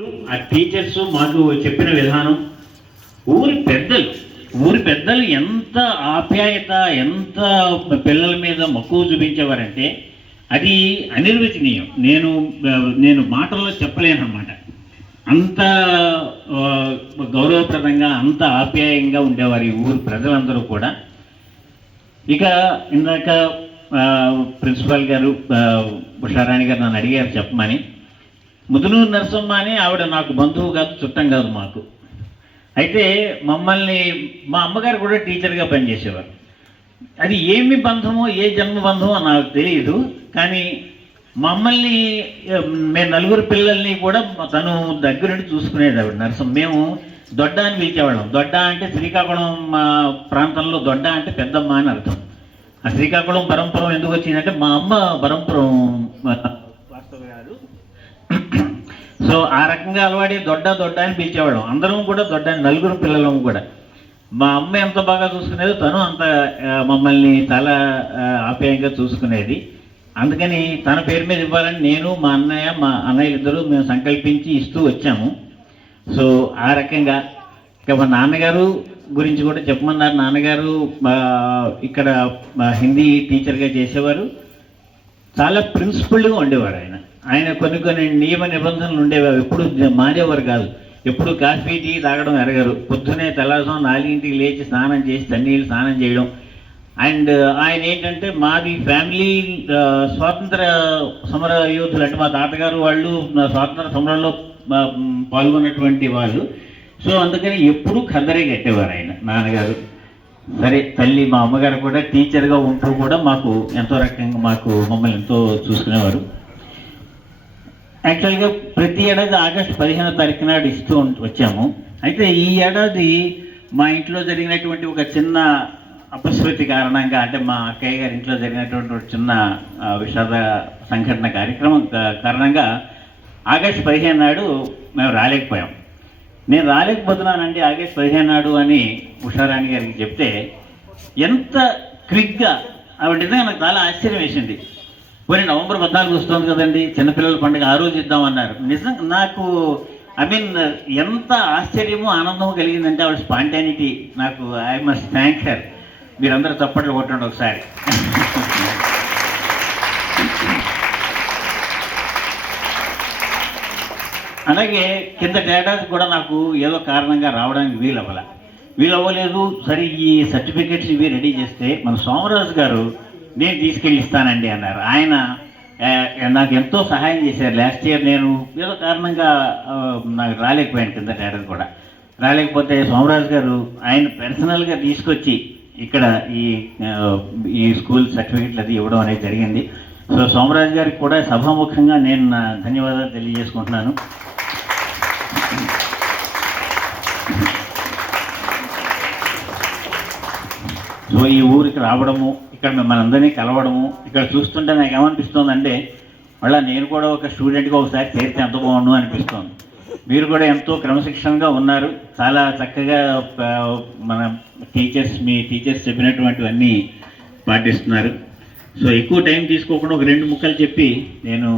ఆ టీచర్స్ మాకు చెప్పిన విధానం, ఊరి పెద్దలు ఎంత ఆప్యాయత, ఎంత పిల్లల మీద మక్కువ చూపించేవారంటే అది అనిర్వచనీయం. నేను మాటల్లో చెప్పలేనమాట. అంత గౌరవప్రదంగా, అంత ఆప్యాయంగా ఉండేవారు ఈ ఊరు ప్రజలందరూ కూడా. ఇక ఇందాక ప్రిన్సిపాల్ గారు ఉషారాణి గారు నన్ను అడిగారు చెప్పమని. ముదునూరు నరసమ్మ అని ఆవిడ నాకు బంధువు కాదు, చుట్టం కాదు మాకు. అయితే మమ్మల్ని, మా అమ్మగారు కూడా టీచర్గా పనిచేసేవారు. అది ఏమి బంధమో, ఏ జన్మ బంధమో నాకు తెలియదు. కానీ మమ్మల్ని, మేము నలుగురు పిల్లల్ని కూడా తను దగ్గరుండి చూసుకునేది ఆవిడ నరసమ్మ. మేము దొడ్డ అని పిలిచేవాళ్ళం. దొడ్డ అంటే శ్రీకాకుళం ప్రాంతంలో దొడ్డ అంటే పెద్దమ్మ అని అర్థం. ఆ శ్రీకాకుళం పరంపురం ఎందుకు వచ్చిందంటే మా అమ్మ పరంపురం వాస్తవ గారు. సో ఆ రకంగా అలవాడి దొడ్డ అని పిలిచేవాళ్ళం. అందరం కూడా దొడ్డ, నలుగురు పిల్లలం కూడా. మా అమ్మ ఎంత బాగా చూసుకునేదో తను అంత మమ్మల్ని చాలా ఆప్యాయంగా చూసుకునేది. అందుకని తన పేరు మీద ఇవ్వాలని నేను, మా అన్నయ్య ఇద్దరు మేము సంకల్పించి ఇస్తూ వచ్చాము. సో ఆ రకంగా ఇక మా నాన్నగారు గురించి కూడా చెప్పమన్నారు. నాన్నగారు ఇక్కడ హిందీ టీచర్గా చేసేవారు. చాలా ప్రిన్సిపల్డ్గా ఉండేవారు ఆయన కొన్ని నియమ నిబంధనలు ఉండేవి. ఎప్పుడు మానేవారు కాదు. ఎప్పుడు కాఫీ టీ తాగడం ఎరగరు. పొద్దునే తెల్లవారుజామున 4ంటికి లేచి స్నానం చేసి చన్నీళ్ళు స్నానం చేయడం. అండ్ ఆయన ఏంటంటే మాది ఫ్యామిలీ స్వాతంత్ర సమర యోధులు, అంటే మా తాతగారు వాళ్ళు స్వాతంత్ర సమరంలో పాల్గొన్నటువంటి వాళ్ళు. సో అందుకని ఎప్పుడూ ఖద్దరే కట్టేవారు ఆయన నాన్నగారు. సరే, తల్లి మా అమ్మగారు కూడా టీచర్గా ఉంటూ కూడా మాకు ఎంతో రకంగా మమ్మల్ని ఎంతో చూసుకునేవారు. యాక్చువల్గా ప్రతి ఏడాది ఆగస్టు 15వ తారీఖు నాడు ఇస్తూ వచ్చాము. అయితే ఈ ఏడాది మా ఇంట్లో జరిగినటువంటి ఒక చిన్న అపశృతి కారణంగా, అంటే మా అక్కయ్య గారి ఇంట్లో జరిగినటువంటి ఒక చిన్న విషాద సంఘటన కార్యక్రమం కారణంగా ఆగస్టు 15 నాడు మేము రాలేకపోయాం. నేను రాలేకపోతున్నానండి ఆగస్టు 15 నాడు అని ఉషారాణి గారికి చెప్తే ఎంత క్విక్గా ఆవిడ, నిజంగా నాకు చాలా ఆశ్చర్యం వేసింది. పోనీ నవంబర్ 14 వస్తుంది కదండి, చిన్నపిల్లల పండుగ ఆ రోజు ఇద్దామన్నారు. నిజంగా నాకు ఎంత ఆశ్చర్యము ఆనందము కలిగిందంటే ఆవిడ స్పాంటానిటీ. నాకు ఐ మస్ట్ థ్యాంక్ హర్. మీరందరూ చప్పట్లు కొట్టండి ఒకసారి. అలాగే కిందటి ఏడాది కూడా నాకు ఏదో కారణంగా రావడానికి వీలవ్వలేదు. సరే, ఈ సర్టిఫికెట్స్ ఇవి రెడీ చేస్తే మన సోమరాజు గారు నేను తీసుకెళ్ళి ఇస్తానండి అన్నారు. ఆయన నాకు ఎంతో సహాయం చేశారు. లాస్ట్ ఇయర్ నేను ఏదో కారణంగా నాకు రాలేకపోయాను. కిందటి ఏడాది కూడా రాలేకపోతే సోమరాజు గారు ఆయన పర్సనల్గా తీసుకొచ్చి ఇక్కడ ఈ స్కూల్ సర్టిఫికెట్లు అది ఇవ్వడం అనేది జరిగింది. సో సోమరాజు గారికి కూడా సభాముఖంగా నేను నా ధన్యవాదాలు తెలియజేసుకుంటున్నాను. సో ఈ ఊరికి రావడము, ఇక్కడ మిమ్మల్ని అందరినీ కలవడము, ఇక్కడ చూస్తుంటే నాకు ఏమనిపిస్తుందంటే మళ్ళీ నేను కూడా ఒక స్టూడెంట్గా ఒకసారి చేరితే ఎంత బాగుండు అనిపిస్తుంది. మీరు కూడా ఎంతో క్రమశిక్షణగా ఉన్నారు. చాలా చక్కగా మన మీ టీచర్స్ చెప్పినటువంటివన్నీ పాటిస్తున్నారు. సో ఎక్కువ టైం తీసుకోకుండా ఒక 2 ముక్కలు చెప్పి నేను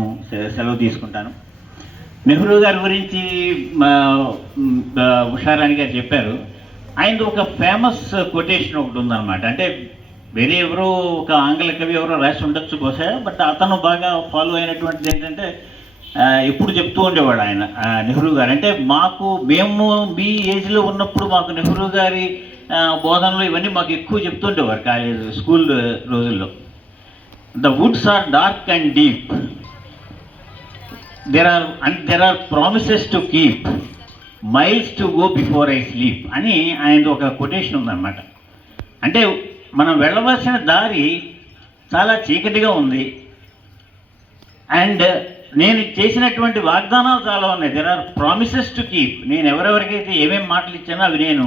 సెలవు తీసుకుంటాను. నెహ్రూ గారి గురించి ఉషారాణి గారు చెప్పారు. ఆయనది ఒక ఫేమస్ కొటేషన్ ఒకటి ఉందన్నమాట. అంటే వేరే ఎవరో ఒక ఆంగ్ల కవి ఎవరో రాసి ఉండొచ్చు బహుశా, బట్ అతను బాగా ఫాలో అయినటువంటిది ఏంటంటే ఎప్పుడు చెప్తూ ఉండేవాడు ఆయన, నెహ్రూ గారు. అంటే మేము మీ ఏజ్లో ఉన్నప్పుడు మాకు నెహ్రూ గారి బోధనలు ఇవన్నీ మాకు ఎక్కువ చెప్తుండేవారు స్కూల్ రోజుల్లో. The woods are dark and deep, there are promises to keep, miles to go before I sleep అని ఆయనది ఒక కొటేషన్ ఉందన్నమాట. అంటే మనం వెళ్ళవలసిన దారి చాలా చీకటిగా ఉంది, అండ్ నేను చేసినటువంటి వాగ్దానాలు చాలా ఉన్నాయి. There are promises to keep. నేను ఎవరెవరికైతే ఏమేమి మాటలు ఇచ్చానో అవి నేను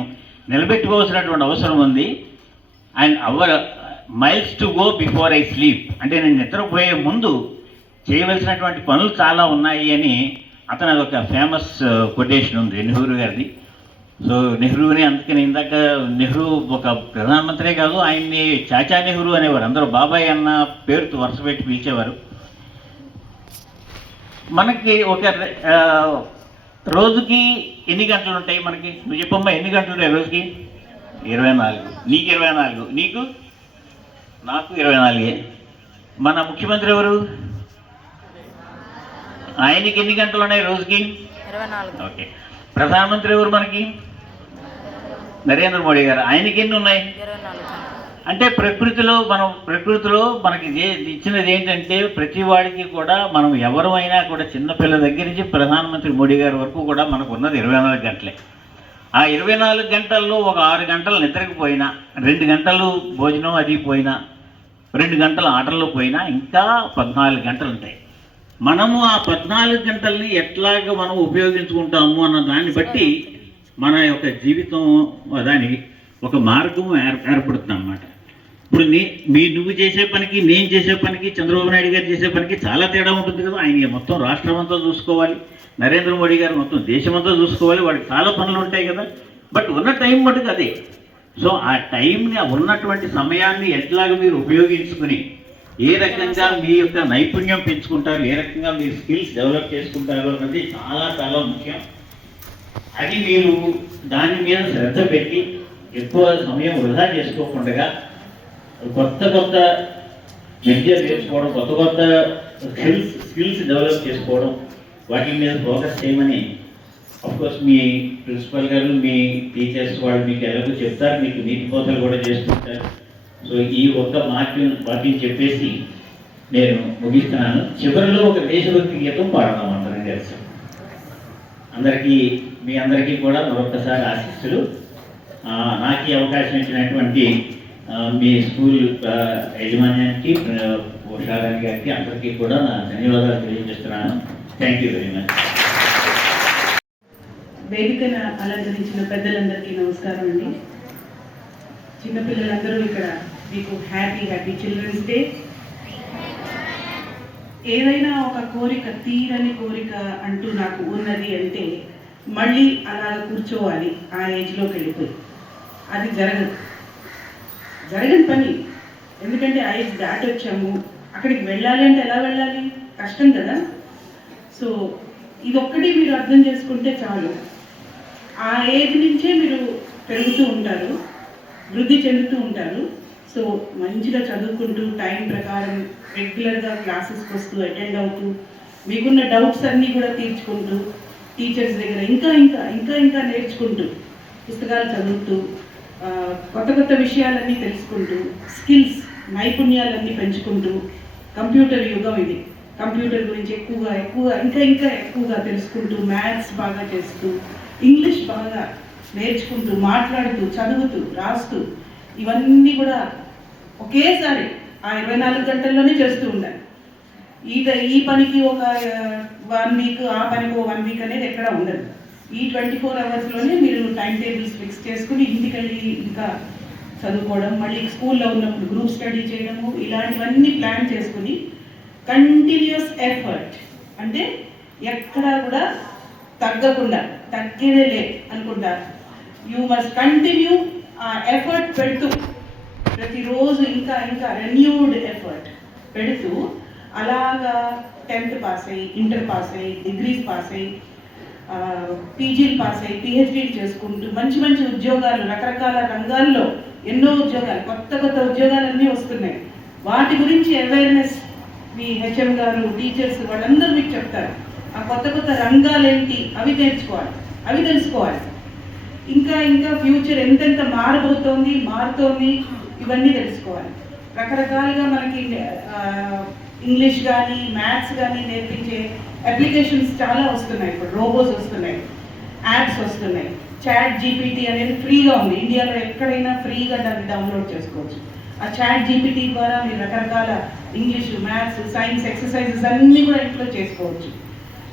నిలబెట్టుకోవాల్సినటువంటి అవసరం ఉంది. And miles to go before I sleep, అంటే నేను నిద్రపోయే ముందు చేయవలసినటువంటి పనులు చాలా ఉన్నాయి అని అతను అదొక ఫేమస్ కొటేషన్ ఉంది నెహ్రూ గారిది. సో నెహ్రూని అందుకని ఇందాక నెహ్రూ ఒక ప్రధానమంత్రే కాదు, ఆయన్ని చాచా నెహ్రూ అనేవారు. అందరూ బాబాయ్ అన్న పేరుతో వరుస పెట్టి పిలిచేవారు. మనకి ఒక రోజుకి ఎన్ని గంటలు ఉంటాయి మనకి? నువ్వు చెప్పమ్మా, ఎన్ని గంటలు ఉంటాయి రోజుకి? 24. నీకు 24, నీకు నాకు 24. మన ముఖ్యమంత్రి ఎవరు? ఆయనకి ఎన్ని గంటలు ఉన్నాయి రోజుకి? 24. ఓకే. ప్రధానమంత్రి ఎవరు మనకి? నరేంద్ర మోడీ గారు. ఆయనకి ఎన్ని ఉన్నాయి? 24. అంటే ప్రకృతిలో మనకి ఇచ్చినది ఏంటంటే ప్రతి వాడికి కూడా మనం ఎవరైనా కూడా చిన్నపిల్ల దగ్గర నుంచి ప్రధానమంత్రి మోడీ గారి వరకు కూడా మనకు ఉన్నది 24 గంటలే. ఆ 24 గంటల్లో ఒక 6 గంటలు నిద్రకు పోయినా, 2 గంటలు భోజనం అది పోయినా, 2 గంటలు ఆటల్లో పోయినా ఇంకా 14 గంటలు ఉంటాయి. మనము ఆ 14 గంటల్ని ఎట్లాగ మనం ఉపయోగించుకుంటాము అన్న దాన్ని బట్టి మన యొక్క జీవితం దానికి ఒక మార్గం ఏర్పడుతుంది అన్నమాట. ఇప్పుడు నువ్వు చేసే పనికి, నేను చేసే పనికి, చంద్రబాబు నాయుడు గారు చేసే పనికి చాలా తేడా ఉంటుంది కదా. ఆయన మొత్తం రాష్ట్రం అంతా చూసుకోవాలి, నరేంద్ర మోడీ గారు మొత్తం దేశమంతా చూసుకోవాలి, వాడికి చాలా పనులు ఉంటాయి కదా. బట్ ఉన్న టైం మటుకు అదే. సో ఆ టైంని, ఉన్నటువంటి సమయాన్ని ఎట్లాగ మీరు ఉపయోగించుకుని ఏ రకంగా మీ యొక్క నైపుణ్యం పెంచుకుంటారు, ఏ రకంగా మీరు స్కిల్స్ డెవలప్ చేసుకుంటారు అన్నది చాలా చాలా ముఖ్యం. అది మీరు దాని మీద శ్రద్ధ పెట్టి ఎక్కువ సమయం వృధా చేసుకోకుండా కొత్త విద్య నేర్చుకోవడం, కొత్త స్కిల్స్ డెవలప్ చేసుకోవడం, వాటి మీద ఫోకస్ చేయమని అఫ్కోర్స్ మీ ప్రిన్సిపల్ గారు, మీ టీచర్స్ వాళ్ళు మీకు ఎలాగో చెప్తారు, మీకు నీటి పోతలు కూడా చేస్తుంటారు. సో ఈ ఒక్క వాటిని చెప్పేసి నేను ముగిస్తున్నాను. చివరిలో ఒక దేశభక్తి గీతం పాడదాం అందరం కలిసి. మీ అందరికీ కూడా మరొకసారి ఆశీస్సులు. నాకు ఈ అవకాశం ఇచ్చినటువంటి మీ స్కూల్ యజమాన్యానికి, ఉషారాణి గారికి అందరికీ కూడా నా ధన్యవాదాలు తెలియజేస్తున్నాను. Thank you very much. వేదికను అలంకరించిన పెద్దలందరికీ నమస్కారం అండి. చిన్నపిల్లలందరూ ఇక్కడ మీకు హ్యాపీ చిల్డ్రన్స్ డే. ఏదైనా ఒక కోరిక, తీరని కోరిక అంటూ నాకు ఉన్నది అంటే మళ్ళీ అలాగ కూర్చోవాలి ఆ ఏజ్లోకి వెళ్ళిపోయి. అది జరగని పని. ఎందుకంటే ఆ ఏజ్ దాటి వచ్చాము, అక్కడికి వెళ్ళాలి అంటే ఎలా వెళ్ళాలి? కష్టం కదా. సో ఇదొక్కటి మీరు అర్థం చేసుకుంటే చాలు. ఆ ఏజ్ నుంచే మీరు పెరుగుతూ ఉంటారు, వృద్ధి చెందుతూ ఉంటారు. సో మంచిగా చదువుకుంటూ, టైం ప్రకారం రెగ్యులర్గా క్లాసెస్కి వస్తూ, అటెండ్ అవుతూ, మీకున్న డౌట్స్ అన్నీ కూడా తీర్చుకుంటూ, టీచర్స్ దగ్గర ఇంకా ఇంకా ఇంకా ఇంకా నేర్చుకుంటూ, పుస్తకాలు చదువుతూ, కొత్త విషయాలన్నీ తెలుసుకుంటూ, స్కిల్స్, నైపుణ్యాలన్నీ పెంచుకుంటూ, కంప్యూటర్ యుగం ఇది. కంప్యూటర్ గురించి ఎక్కువగా ఇంకా ఇంకా ఎక్కువగా తెలుసుకుంటూ, మ్యాథ్స్ బాగా చేస్తూ, ఇంగ్లీష్ బాగా నేర్చుకుంటూ, మాట్లాడుతూ, చదువుతూ, రాస్తూ, ఇవన్నీ కూడా ఒకేసారి ఆ 24 గంటల్లోనే చేస్తూ ఉండాలి. ఈ పనికి ఒక 1 వీక్, ఆ పనికి 1 వీక్ అనేది ఎక్కడ ఉండదు. ఈ 24 అవర్స్లోనే మీరు టైం టేబుల్స్ ఫిక్స్ చేసుకుని ఇంటికి వెళ్ళి ఇంకా చదువుకోవడం, మళ్ళీ స్కూల్లో ఉన్నప్పుడు గ్రూప్ స్టడీ చేయడము, ఇలాంటివన్నీ ప్లాన్ చేసుకుని కంటిన్యూస్ ఎఫర్ట్, అంటే ఎక్కడా కూడా తగ్గకుండా, తగ్గేదే లే అనుకుంటారు. యూ మస్ట్ కంటిన్యూ ఆ ఎఫర్ట్ పెడుతూ, ప్రతిరోజు ఇంకా ఇంకా రెన్యూడ్ ఎఫర్ట్ పెడుతూ, అలాగా 10th పాస్ అయ్యి, ఇంటర్ పాస్ అయ్యి, డిగ్రీస్ పాస్ అయ్యి, పీజీలు పాస్ అయ్యి, పిహెచ్డీలు చేసుకుంటూ మంచి మంచి ఉద్యోగాలు, రకరకాల రంగాల్లో ఎన్నో ఉద్యోగాలు, కొత్త ఉద్యోగాలన్నీ వస్తున్నాయి. వాటి గురించి అవేర్నెస్ మీ హెచ్ఎం గారు, టీచర్స్ వాళ్ళందరూ మీకు చెప్తారు. ఆ కొత్త రంగాలేంటి అవి నేర్చుకోవాలి, అవి తెలుసుకోవాలి. ఇంకా ఇంకా ఫ్యూచర్ ఎంతెంత మారుతోంది ఇవన్నీ తెలుసుకోవాలి. రకరకాలుగా మనకి ఇంగ్లీష్ కానీ, మ్యాథ్స్ కానీ నేర్పించే అప్లికేషన్స్ చాలా వస్తున్నాయి. ఇప్పుడు రోబోస్ వస్తున్నాయి, యాప్స్ వస్తున్నాయి. చాట్ జీపీటీ అనేది ఫ్రీగా ఉంది, ఇండియాలో ఎక్కడైనా ఫ్రీగా దాన్ని డౌన్లోడ్ చేసుకోవచ్చు. ఆ చాట్ జీపీటీ ద్వారా మీరు రకరకాల ఇంగ్లీష్, మ్యాథ్స్, సైన్స్ ఎక్సర్సైజెస్ అన్నీ కూడా ఇంట్లో చేసుకోవచ్చు.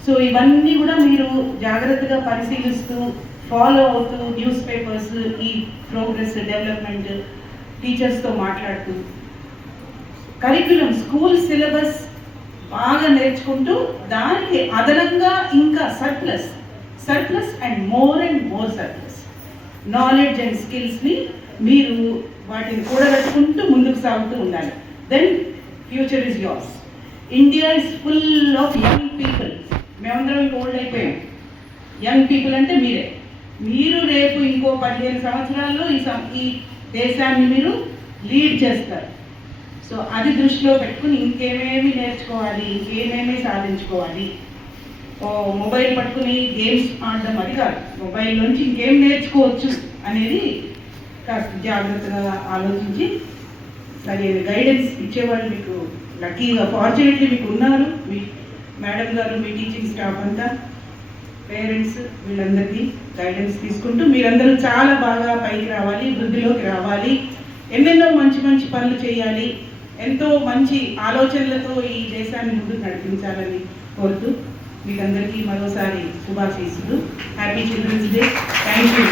సో ఇవన్నీ కూడా మీరు జాగ్రత్తగా పరిశీలిస్తూ, ఫాలో అవుతూ, న్యూస్ పేపర్స్, ఈ ప్రోగ్రెస్, డెవలప్మెంట్, టీచర్స్తో మాట్లాడుతూ, కరిక్యులం, స్కూల్ సిలబస్ బాగా నేర్చుకుంటూ, దానికి అదనంగా ఇంకా surplus and more surplus knowledge and స్కిల్స్ని మీరు వాటిని కూడగట్టుకుంటూ ముందుకు సాగుతూ ఉండాలి. Then future is yours. India is full of young people. మేమందరం ఓల్డ్ అయిపోయాం. యంగ్ పీపుల్ అంటే మీరే. మీరు రేపు ఇంకో 15 సంవత్సరాల్లో ఈ దేశాన్ని మీరు లీడ్ చేస్తారు. సో అది దృష్టిలో పెట్టుకుని ఇంకేమేమి నేర్చుకోవాలి, ఇంకేమేమి సాధించుకోవాలి. మొబైల్ పట్టుకుని గేమ్స్ ఆడడం అది కాదు, మొబైల్ నుంచి ఇంకేం నేర్చుకోవచ్చు అనేది కాస్త జాగ్రత్తగా ఆలోచించి సరైన గైడెన్స్ ఇచ్చేవాళ్ళు మీకు లక్కీగా ఫార్చునేట్లీ మీకు ఉన్నారు. మీ మేడం గారు, మీ టీచింగ్ స్టాఫ్ అంతా, పేరెంట్స్, వీళ్ళందరికీ గైడెన్స్ తీసుకుంటూ మీరందరూ చాలా బాగా పైకి రావాలి, వృద్ధిలోకి రావాలి, ఎన్నెన్నో మంచి మంచి పనులు చేయాలి, ఎంతో మంచి ఆలోచనలతో ఈ దేశాన్ని ముందుకు నడిపించాలని కోరుతూ మీకందరికీ మరోసారి శుభాశీస్సులు. Happy children's day. Thank you.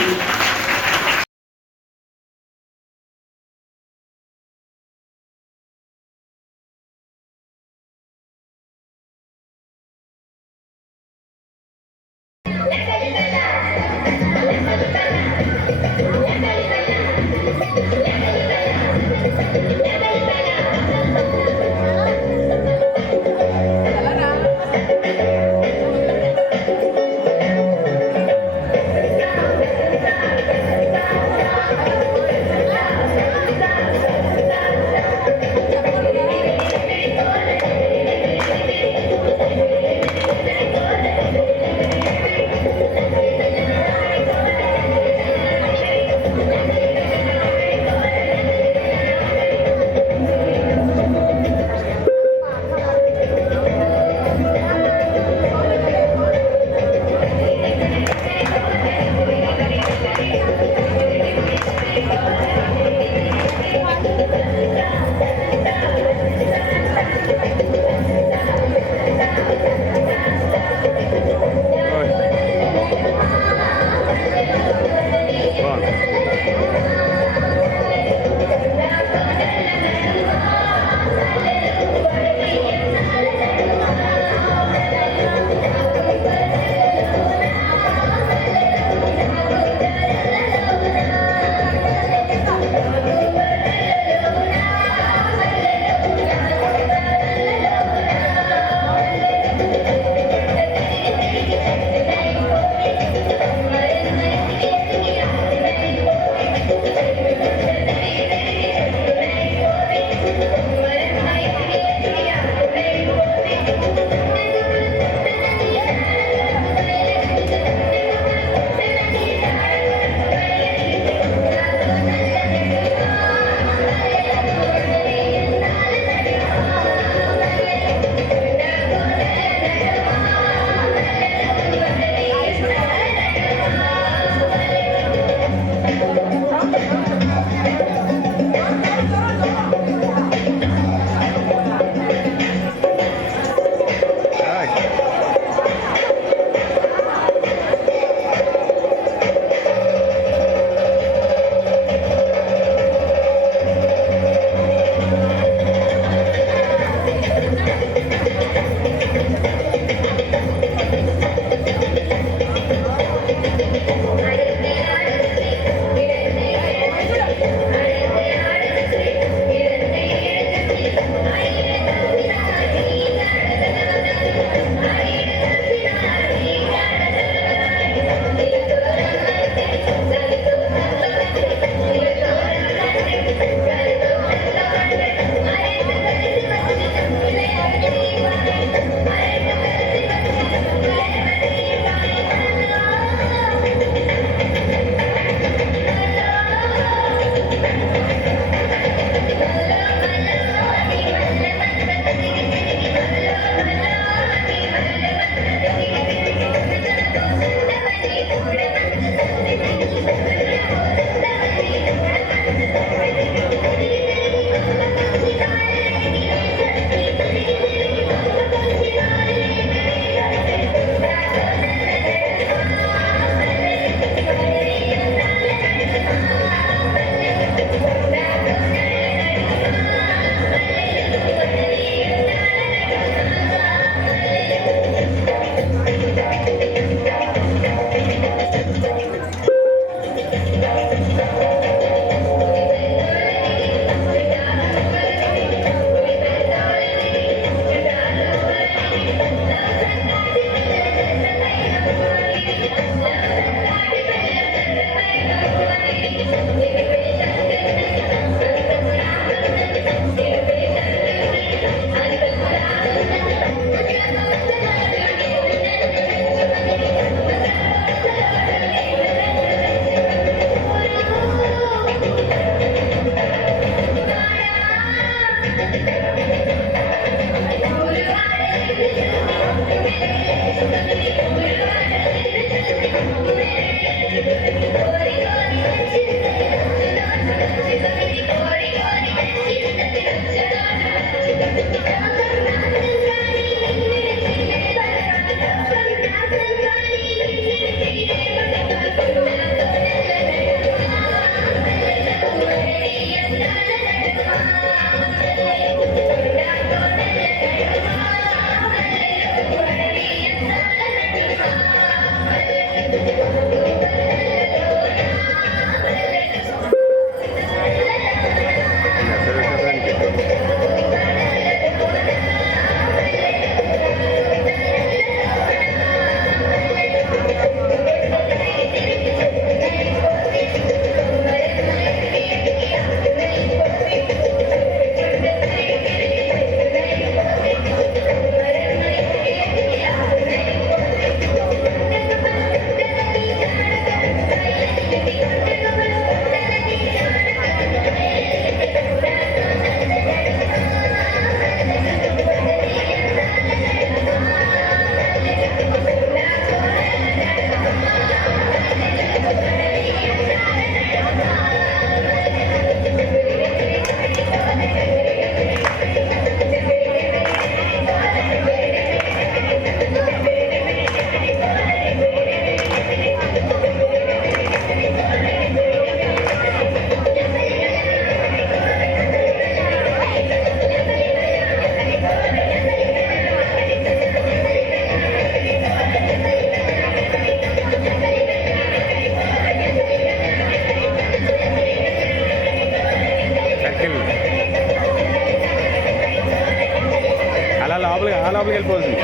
లోపలికి వెళ్ళిపోతుంది.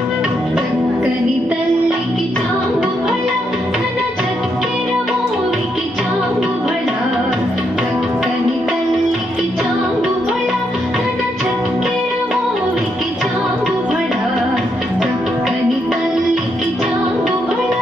చక్కని తల్లికి చాంగుబళ తన చక్కెర మోవికి చాంగుబళ చక్కని తల్లికి చాంగుబళ తన చక్కెర మోవికి చాంగుబళ చక్కని తల్లికి చాంగుబళ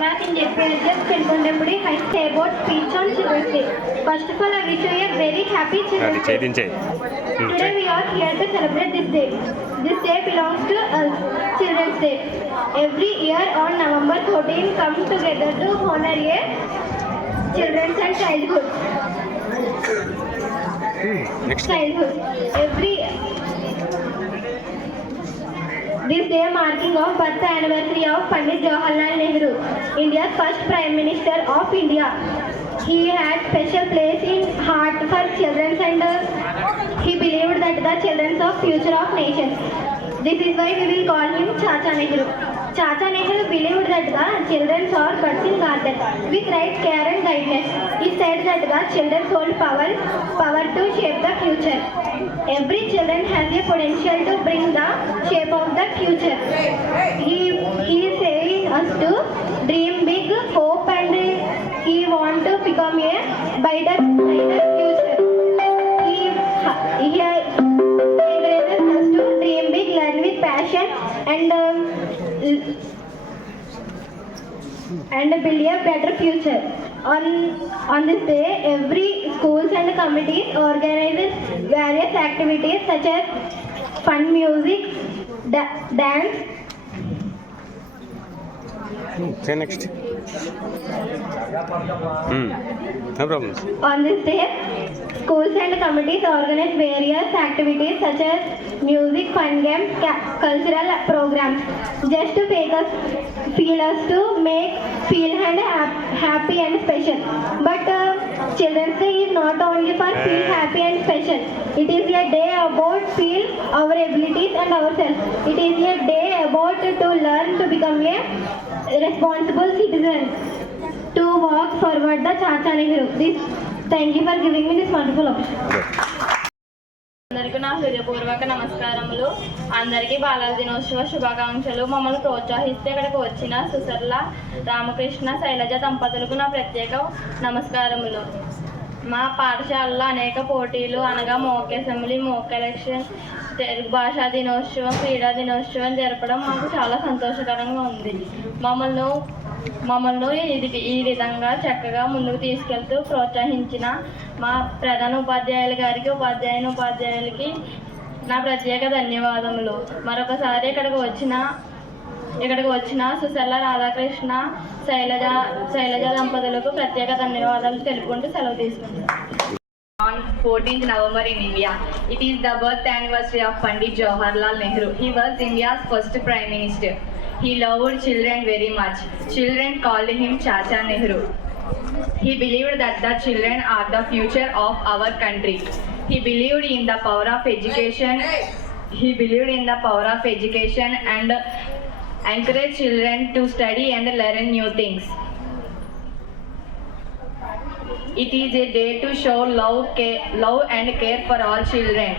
Class in JPHS Telkondepudi High say about speech on Children's Day. First of all, I wish you a very happy Children's Day. Today we are here to celebrate this day. This day belongs to us, Children's Day. Every year on November 14, come together to honor a children's and childhood. Childhood. This day marking of birth anniversary of Pandit Jawaharlal Nehru, India's first Prime Minister of India. He had special place in heart for children and he believed that the children are future of nations. This is why we will call him Chacha Nehru. Chacha Nehru believed that the children are birds in garden with right care and guidance. He said that the children hold power to shape the future. Every children has a potential to bring the shape of the future. He is saying us to dream big, hope, and he want to become a brighter future. He encourages us to dream big, learn with passion, and build a better future. On this day, every schools and committees organizes various activities such as fun music, dance. Say next. No problems. On this day, schools and committees organize various activities such as music, fun games, cultural programs, just to make us feel happy and special. But Children's Day is not only for feel happy and special. It is a day about feel our abilities and ourselves. It is a day about to learn to become a responsible citizen, to walk forward the Chacha Nehru. Thank you for giving me this wonderful opportunity. అందరికీ నా హృదయపూర్వక నమస్కారములు. అందరికీ బాలల దినోత్సవ శుభాకాంక్షలు. మమ్మల్ని ప్రోత్సహిస్తే ఇక్కడికి వచ్చిన సుసర్ల రామకృష్ణ శైలజ దంపతులకు నా ప్రత్యేక నమస్కారములు. మా పాఠశాలలో అనేక పోటీలు అనగా mock assembly, mock election, Telugu భాషా దినోత్సవం, క్రీడా దినోత్సవం జరపడం మాకు చాలా సంతోషకరంగా ఉంది. మమ్మల్ని ఈ విధంగా చక్కగా ముందుకు తీసుకెళ్తూ ప్రోత్సహించిన మా ప్రధాన ఉపాధ్యాయుల గారికి, ఉపాధ్యాయులకి నా ప్రత్యేక ధన్యవాదములు. మరొకసారి ఇక్కడికి వచ్చిన సుసర్ల రాధాకృష్ణ శైలజ దంపతులకు ప్రత్యేక ధన్యవాదాలు తెలుపుకుంటూ సెలవు తీసుకుంటాను. On 14th November in India, it is the birth anniversary of Pandit Jawaharlal Nehru. He was India's first Prime Minister. He loved children very much. Children called him Chacha Nehru. He believed that the children are the future of our country. He believed in the power of education. And encouraged children to study and learn new things. It is a day to show love and care for all children.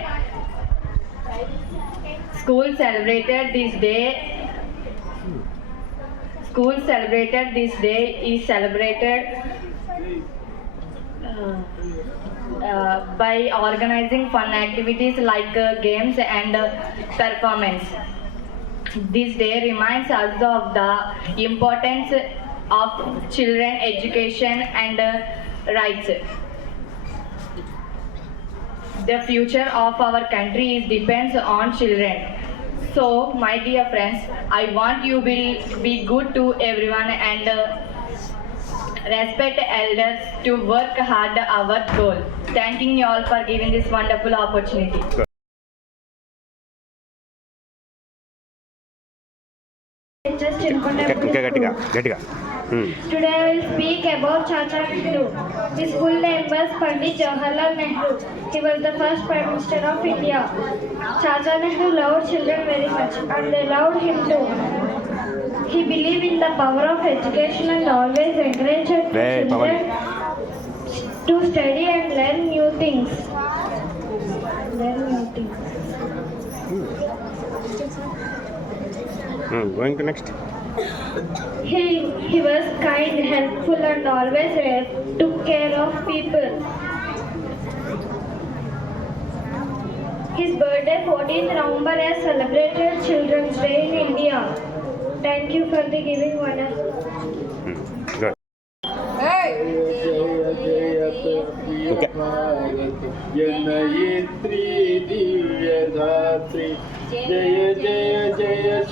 School celebrated this day is celebrated by organizing fun activities like games and performance. This day reminds us of the importance of children education and rights. The future of our country depends on children. So, my dear friends, I want you will be good to everyone and respect elders to work hard our goal. Thanking you all for giving this wonderful opportunity. గట్టిగా. Today I will speak about Chacha Nehru. His full name was Pandit Jawaharlal Nehru. He was the first Prime Minister of India. Chacha Nehru loved children very much and they loved him too. He believed in the power of education and always encouraged children to study and learn new things. Going to next. He was kind, helpful and always took care of people. His birthday 14th November is celebrated Children's Day in India. Thank you for the giving wonderful.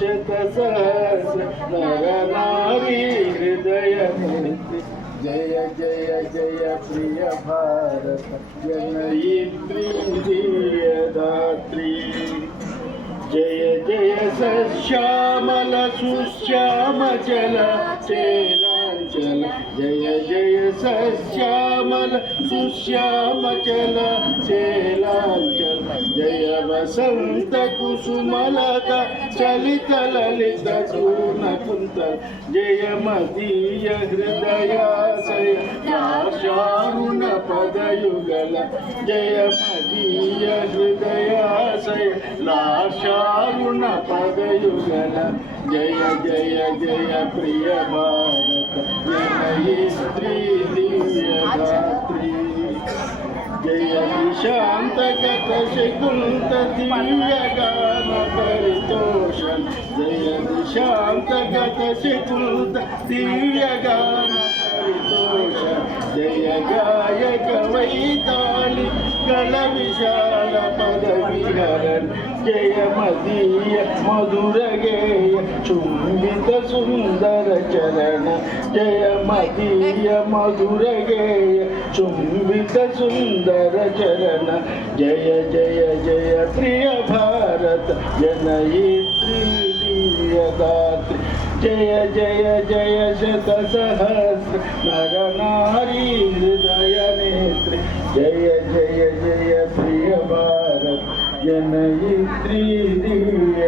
शतसहस्र नरनारी हृदयनेत्री जय जय जय प्रिय भारत जनयित्री दिव्यदात्री जय जय सश्यामल सुश्यामचल चेलांचल जय जय सश्यामल सुश्यामचल चेलांचल जय वसंत कुसुमलता चलित ललित चूर्णकुन्तल जय मदीय हृदयाशय शारुण पदयुगल जय मदीय हृदयाशय शारुण पदयुगल जय जय जय प्रिय भारत जनयित्री दिव्यदात्री जय निशान्तगत शिकुन्त दिव्यगान परितोषण जय निशान्तगत शिकुन्त दिव्यगान परितोषण जय गायक वैतालि गल विशाल पदविहरण जय मदीय मधुर गेय चुम्बित सुंदर चरण जय मदीय मधुर गेय चुम्बित सुंदर चरण जय जय जय प्रिय भारत जनयित्री दिव्यदात्री जय जय जय शतसहस्र नरनारी हृदयनेत्री जय जय जय प्रिय भारत जनयित्री दिव्य